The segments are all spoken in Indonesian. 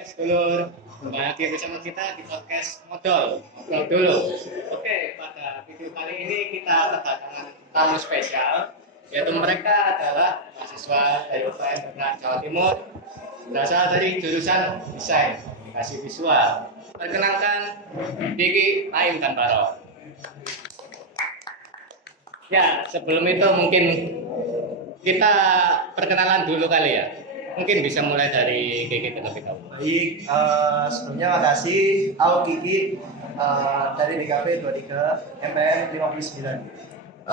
sedulur, kembali lagi bersama kita di podcast Ngobrol dulu. Oke, pada video kali ini kita kedatangan tamu spesial, yaitu mereka adalah mahasiswa dari UPN Jawa Timur, berasal dari jurusan Desain Komunikasi Visual. Perkenalkan, Diki Naim dan Baron. Ya, sebelum itu mungkin kita perkenalan dulu kali ya. Mungkin bisa mulai dari Kiki terlebih dahulu. Baik, sebelumnya makasih. Aku Kiki dari DKV 23 MPN 59.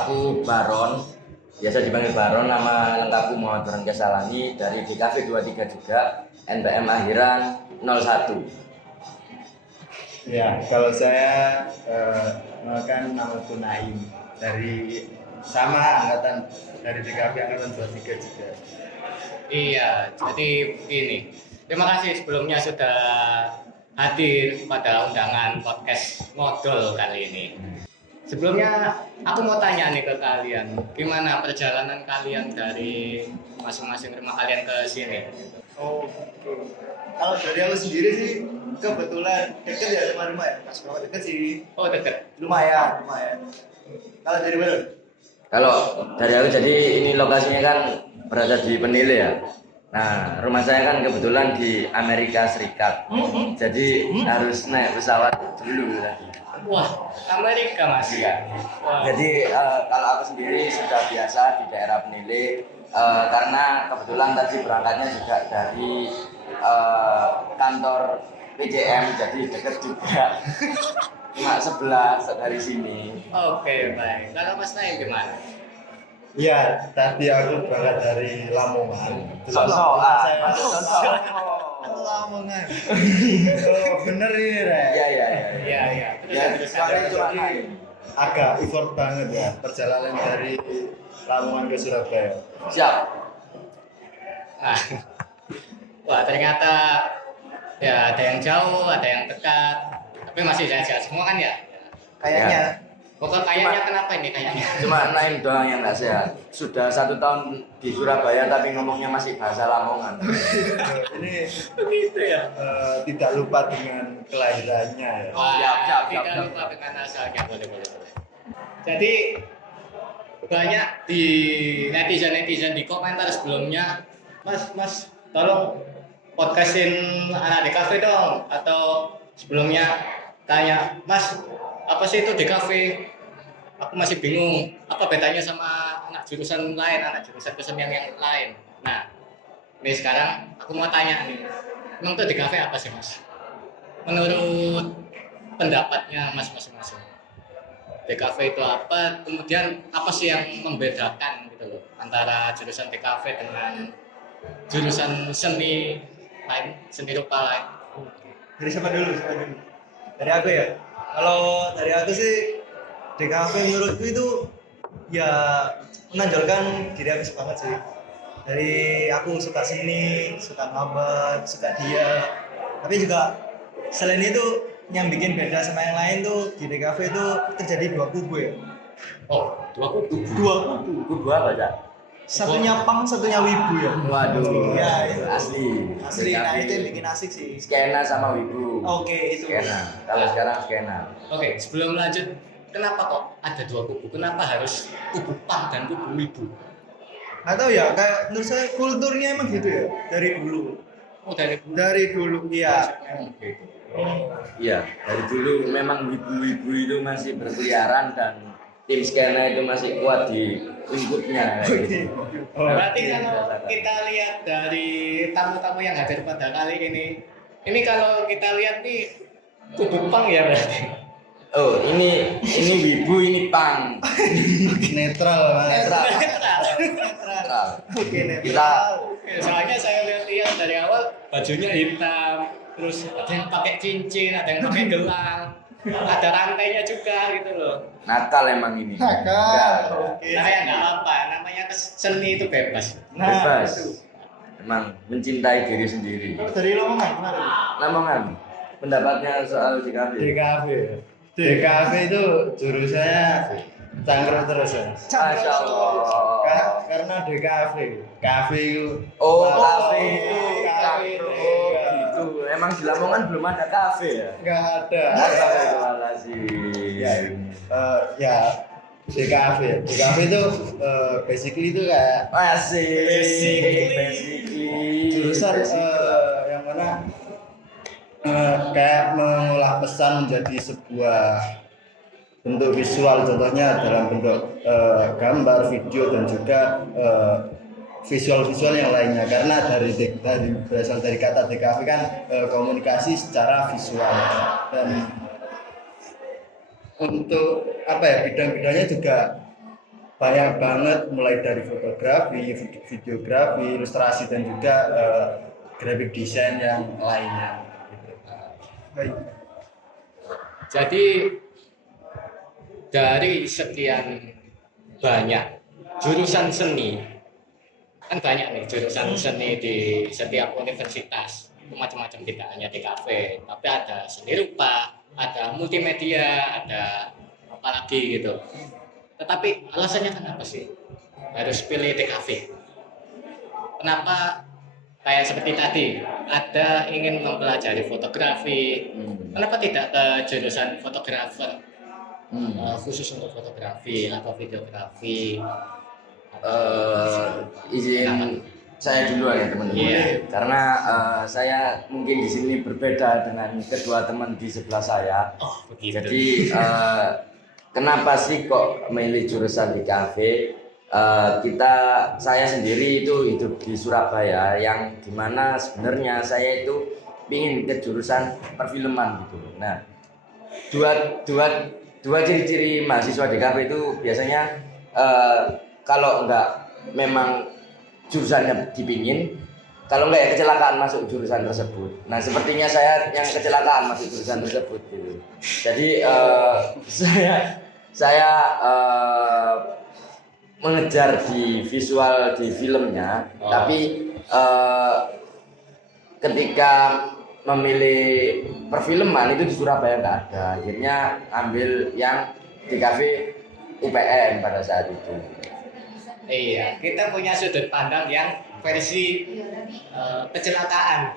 Aku Baron, biasa dipanggil Baron, nama lengkapku Muhammad Baron Kesalani dari DKV 23 juga, NPM akhiran 01. Ya, kalau saya mengenalkan namaku Naim dari sama angkatan dari DKV angkatan 23 juga. Iya, jadi begini. Terima kasih sebelumnya sudah hadir pada undangan podcast Ngobrol kali ini. Sebelumnya aku mau tanya nih ke kalian, gimana perjalanan kalian dari masing-masing rumah kalian ke sini? Oh, kalau dari aku sendiri sih kebetulan deket ya sama rumah ya. Pas banget deket sih. Oh, deket. Lumayan. Kalau dari mana? Kalau dari aku, jadi ini lokasinya kan berada di Penile ya. Nah, rumah saya kan kebetulan di Amerika Serikat. Jadi harus naik pesawat dulu tadi. Wah, Amerika Mas ya. Wah. Jadi kalau aku sendiri sudah biasa di daerah Penile, karena kebetulan tadi berangkatnya juga dari kantor PJM, jadi dekat juga. Cuma sebelah dari sini. Oke, baik. Kalau Mas Naim gimana? Ya, tadi aku berangkat dari Lamongan. Sok-sokan. Lamongan. Oh, bener ini, Re. Iya. Ya, soalnya cuma naik. Agak effort banget ya perjalanan dari Lamongan ke Surabaya. Siap. Nah, wah ternyata ya ada yang jauh, ada yang dekat, tapi masih sehat semua kan ya? Kayaknya. Pokoknya kayaknya kenapa ini kayaknya? Cuma Naim doang yang nggak sehat. Sudah 1 tahun di Surabaya tapi ngomongnya masih bahasa Lamongan. Ini Begitu ya? tidak lupa dengan kelahirannya ya. Wah, siap. tidak lupa dengan asalnya, boleh. Jadi banyak di netizen di komentar sebelumnya, Mas, tolong podcastin anak di kafe dong, atau sebelumnya tanya, Mas, apa sih itu di kafe? Aku masih bingung, apa bedanya sama anak jurusan lain, anak jurusan kesenian yang lain. Nah, ini sekarang aku mau tanya nih, emang tuh di kafe apa sih Mas? Menurut pendapatnya Mas masing-masing, DKV itu apa? Kemudian apa sih yang membedakan gitu loh antara jurusan DKV dengan jurusan seni lain, seni rupa lain? Dari siapa dulu? Dari aku ya. Kalau dari aku sih DKV menurutku itu ya menonjolkan diri aku banget sih. Dari aku suka seni, suka gambar, suka dia. Tapi juga selain itu yang bikin beda sama yang lain tuh di DKV itu terjadi 2 kubu ya. Oh, 2 kubu. 2 kubu. Kubu apa, Cak? Satunya pang, satunya wibu ya. Waduh. Ya, itu. Asli. Nah itu yang bikin asik sih. Skena sama wibu. Oke, itu. Skena. Kalau sekarang skena. Oke, sebelum lanjut, kenapa kok ada 2 kubu? Kenapa harus kubu pang dan kubu wibu? Nggak tahu ya, kayak menurut saya kulturnya emang gitu ya dari dulu. Oh, dari kubu. Dari dulu, iya. Gitu. Iya, dari dulu memang wibu-wibu itu masih berkeliaran dan tim skena itu masih kuat di lingkupnya. Gitu. Berarti kalau kita lihat dari tamu-tamu yang hadir pada kali ini kalau kita lihat nih kubu pang ya berarti. Oh, ini wibu, ini pang. Netral, Mas. Netral. Oke, Kita Soalnya saya lihat dari awal bajunya hitam, terus ada yang pakai cincin, ada yang pakai gelang, ada rantainya juga gitu loh. nakal emang ini. Nakal. Oke. Nah ya nggak apa, namanya seni itu bebas. Bebas. itu. Emang mencintai diri sendiri. Kalau dari Lamongan kemarin. Lamongan, pendapatnya soal DKV. DKV. DKV itu jurusannya cangkruk terus ya. Masya Allah. Karena DKV. Kafe itu. Oh, Kafe kafe itu. cangkruk. emang di Lamongan belum ada kafe ya? Nggak ada. Astagfirullahaladzim. Ya DKV. DKV itu basically itu kayak Basically. jurusan yang mana kayak mengolah pesan menjadi sebuah bentuk visual, contohnya dalam bentuk gambar, video, dan juga visual-visual yang lainnya. Karena berasal dari kata DKV kan komunikasi secara visual, dan untuk bidang-bidangnya juga banyak banget, mulai dari fotografi, videografi, ilustrasi, dan juga graphic design yang lainnya. Baik. Jadi dari sekian banyak jurusan seni, kan banyak nih jurusan seni di setiap universitas, macam-macam, tidak hanya di kafe, tapi ada seni rupa, ada multimedia, ada apa lagi gitu. Tetapi alasannya kenapa sih harus pilih DKV? Kenapa kayak seperti tadi ada ingin mempelajari fotografi, kenapa tidak ke jurusan fotografer khusus untuk fotografi atau videografi? Izin saya dulu ya teman-teman. Iya. Karena saya mungkin di sini berbeda dengan kedua teman di sebelah saya. Oh begitu. Jadi kenapa sih kok milih jurusan di kafe? Saya sendiri itu hidup di Surabaya, yang dimana sebenarnya saya itu ingin ke jurusan perfilman gitu. Nah, dua ciri-ciri mahasiswa di kafe itu biasanya kalau enggak memang jurusannya dipingin, kalau enggak ya kecelakaan masuk jurusan tersebut. Nah, sepertinya saya yang kecelakaan masuk jurusan tersebut gitu. Jadi saya mengejar di visual di filmnya, tapi ketika memilih perfilman itu di Surabaya nggak ada, akhirnya ambil yang di kafe UPN pada saat itu. Iya, kita punya sudut pandang yang versi kecelakaan.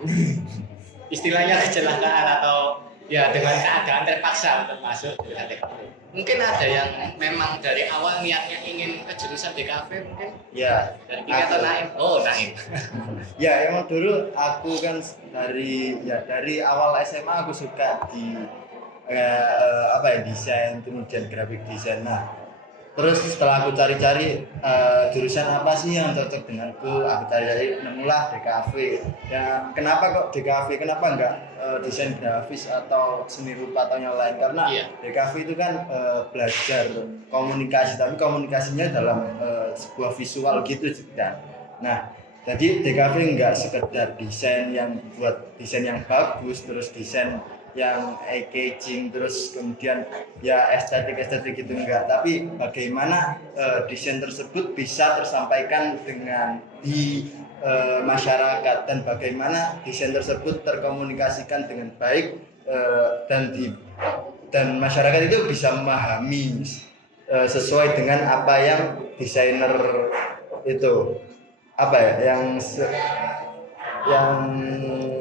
Istilahnya kecelakaan atau ya dengan keadaan terpaksa untuk masuk ke DKV. Mungkin ada yang memang dari awal niatnya ingin ke jurusan DKV mungkin? Ya. Dari Pika atau Naim? Oh, Naim. Ya, emang dulu aku kan dari awal SMA aku suka di desain, kemudian graphic design. Nah, terus setelah aku cari-cari jurusan apa sih yang cocok denganku, aku cari-cari nemulah DKV. Ya, kenapa kok DKV? Kenapa enggak desain grafis atau seni rupa atau yang lain? Karena DKV itu kan belajar komunikasi, tapi komunikasinya dalam sebuah visual gitu juga. Nah, jadi DKV enggak sekedar desain yang buat desain yang bagus, terus desain yang eye-catching, terus kemudian ya estetik gitu, enggak, tapi bagaimana desain tersebut bisa tersampaikan dengan di masyarakat, dan bagaimana desain tersebut terkomunikasikan dengan baik, dan masyarakat itu bisa memahami sesuai dengan apa yang desainer itu yang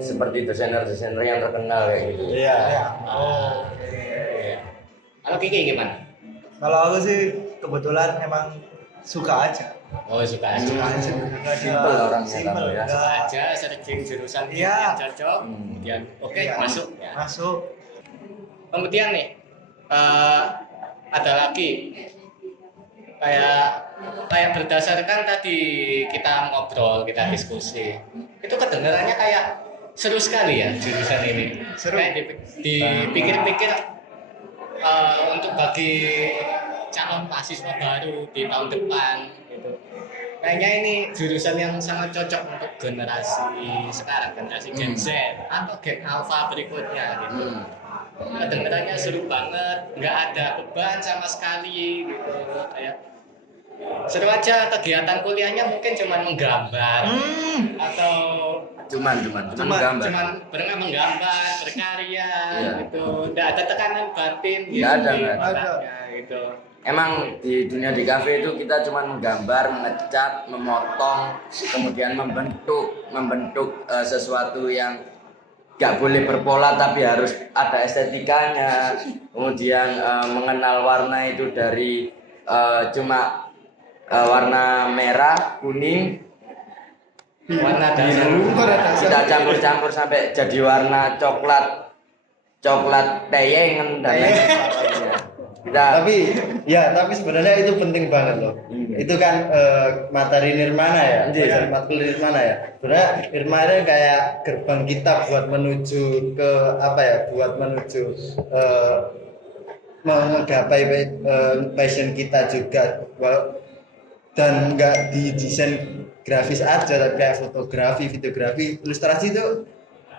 Seperti desainer-desainer yang terkenal kayak gitu. Iya. Oh. Kalau Kiki gimana? Kalau aku sih kebetulan emang suka aja. Oh, suka aja. Simpel orangnya kamu ya. Suka aja, searching jurusan yang cocok, kemudian oke, masuk. Ya. Masuk. Kemudian nih ada lagi kayak berdasarkan tadi kita ngobrol, kita diskusi, itu kedengarannya kayak seru sekali ya jurusan ini. Seru. Kayak dipikir-pikir untuk bagi calon mahasiswa baru di tahun depan gitu. Kayaknya ini jurusan yang sangat cocok untuk generasi sekarang, generasi Gen Z atau Gen Alpha berikutnya gitu. Kedengarannya seru banget, nggak ada beban sama sekali gitu, kayak seru aja. Kegiatan kuliahnya mungkin cuma menggambar atau cuman gambar. cuman menggambar, berkarya gitu. Nggak ada tekanan batin Nggak ada. gitu. Emang di dunia di kafe itu kita cuma menggambar, mengecat, memotong, kemudian membentuk sesuatu yang nggak boleh berpola tapi harus ada estetikanya. Kemudian mengenal warna itu dari cuma warna merah, kuning, Warna dasar. kita campur-campur sampai jadi warna coklat teyengen dan lain sebagainya. Tapi sebenarnya itu penting banget loh. Itu kan materi nirmana ya, Iya. matkul nirmana ya. Sebenarnya nirmana kayak gerbang kita buat menuju ke apa ya? Buat menuju menggapai passion kita juga. Dan nggak di desain grafis aja, tapi kayak fotografi, videografi, ilustrasi itu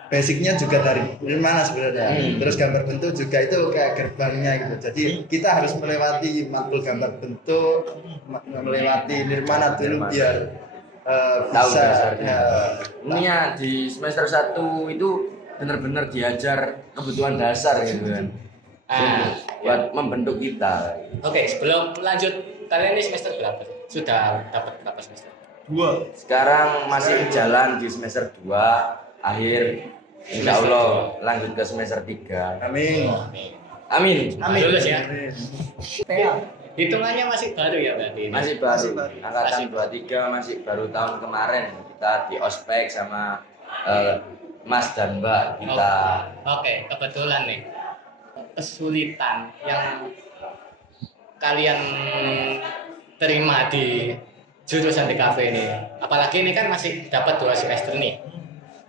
basicnya juga dari mana sebenarnya. Terus gambar bentuk juga itu kayak gerbangnya gitu. Jadi kita harus melewati matkul gambar bentuk, melewati nirmana dulu biar Tahu bisa dasarnya. Ini ya di semester 1 itu benar-benar diajar kebutuhan dasar gitu kan. Buat membentuk kita. Oke, sebelum lanjut, kalian ini semester berapa? Sudah dapat berapa semester? 2. Sekarang masih jalan di semester 2 akhir. Insya Allah lanjut ke semester 3. Amin. Amin. Lulus ya. Hitungannya masih baru ya berarti ini? Masih baru. Masih baru. Angkatan 23 masih baru tahun kemarin kita di ospek sama Mas dan Mbak kita. Oke, kebetulan nih kesulitan yang kalian terima di jurusan DKV ini, apalagi ini kan masih dapat 2 semester nih.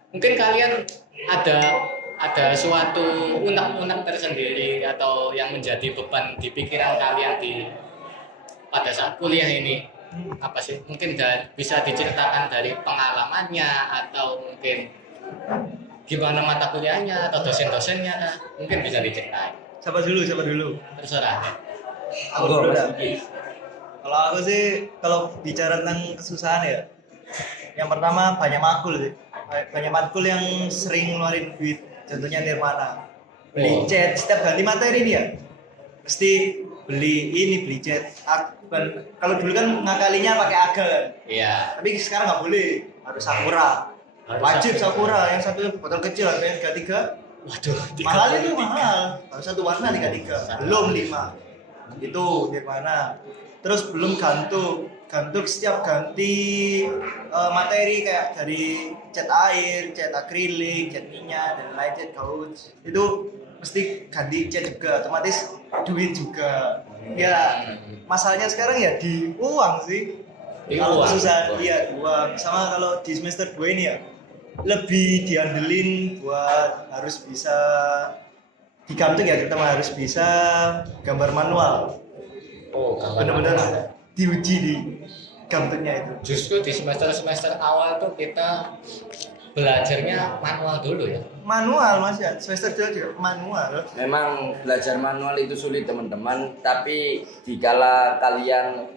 Mungkin kalian ada suatu unek-unek tersendiri atau yang menjadi beban di pikiran kalian pada saat kuliah ini. Apa sih? Mungkin bisa diceritakan dari pengalamannya atau mungkin gimana mata kuliahnya atau dosen-dosennya, mungkin bisa diceritain. Siapa dulu? Terserah. Aku dulu dah. Kalau aku sih, kalau bicara tentang kesusahan ya, yang pertama banyak matkul sih. Banyak matkul yang sering ngeluarin duit, contohnya nirmana. Beli cat, setiap ganti materi nih ya, mesti beli cat. Kalau dulu kan ngakalinya pakai aga kan, Iya. tapi sekarang nggak boleh, harus sakura. Wajib sakura, yang satu botol kecil harganya 33. Waduh, Mahal itu mahal, harus satu warna 33, belum 5. Itu nirmana. Terus belum gantung setiap ganti materi kayak dari cat air, cat akrilik, cat minyak dan lain cat gauge itu mesti ganti cat juga, otomatis duit juga. Ya masalahnya sekarang ya di uang sih. Di Kalau uang. susah iya di uang. Sama kalau di semester 2 ini ya lebih diandelin buat harus bisa digantung ya, kita harus bisa gambar manual. Oh, Benar-benar diuji di gantungnya itu. Justru di semester awal tuh kita belajarnya manual dulu ya. Manual mas ya, semester 2 juga manual. Memang belajar manual itu sulit teman-teman, tapi dikala kalian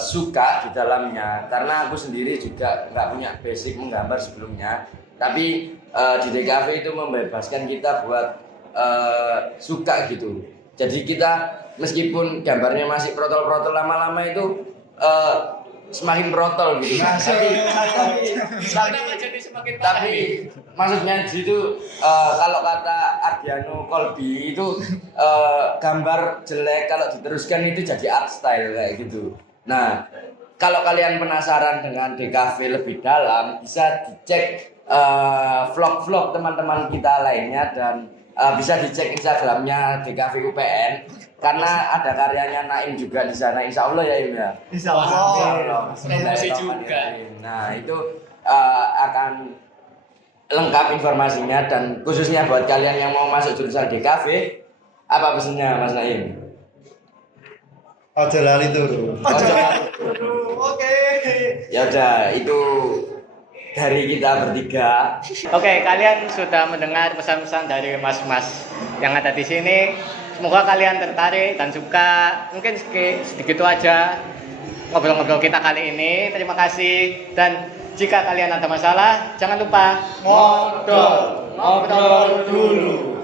suka di dalamnya, karena aku sendiri juga nggak punya basic menggambar sebelumnya, tapi di DKV itu membebaskan kita buat suka gitu. Jadi kita meskipun gambarnya masih protol-protol, lama-lama itu semakin protol gitu. Kenapa jadi semakin parah Tapi nih? maksudnya gitu, kalau kata Ardiano Kolbi itu gambar jelek kalau diteruskan itu jadi art style kayak gitu. Nah, kalau kalian penasaran dengan DKV lebih dalam, bisa dicek vlog-vlog teman-teman kita lainnya dan bisa dicek Instagramnya DKV UPN karena ada karyanya Naim juga di sana, insya Allah ya Im ya. Insya Wah, Allah. promosi juga. Nah itu akan lengkap informasinya, dan khususnya buat kalian yang mau masuk jurusan DKV, apa pesannya Mas Naim? Ojo lali turu. Oke. Ya udah, itu dari kita bertiga. Oke, kalian sudah mendengar pesan-pesan dari mas-mas yang ada di sini. Semoga kalian tertarik dan suka. Mungkin segitu aja ngobrol-ngobrol kita kali ini. Terima kasih. Dan jika kalian ada masalah, jangan lupa ngobrol dulu.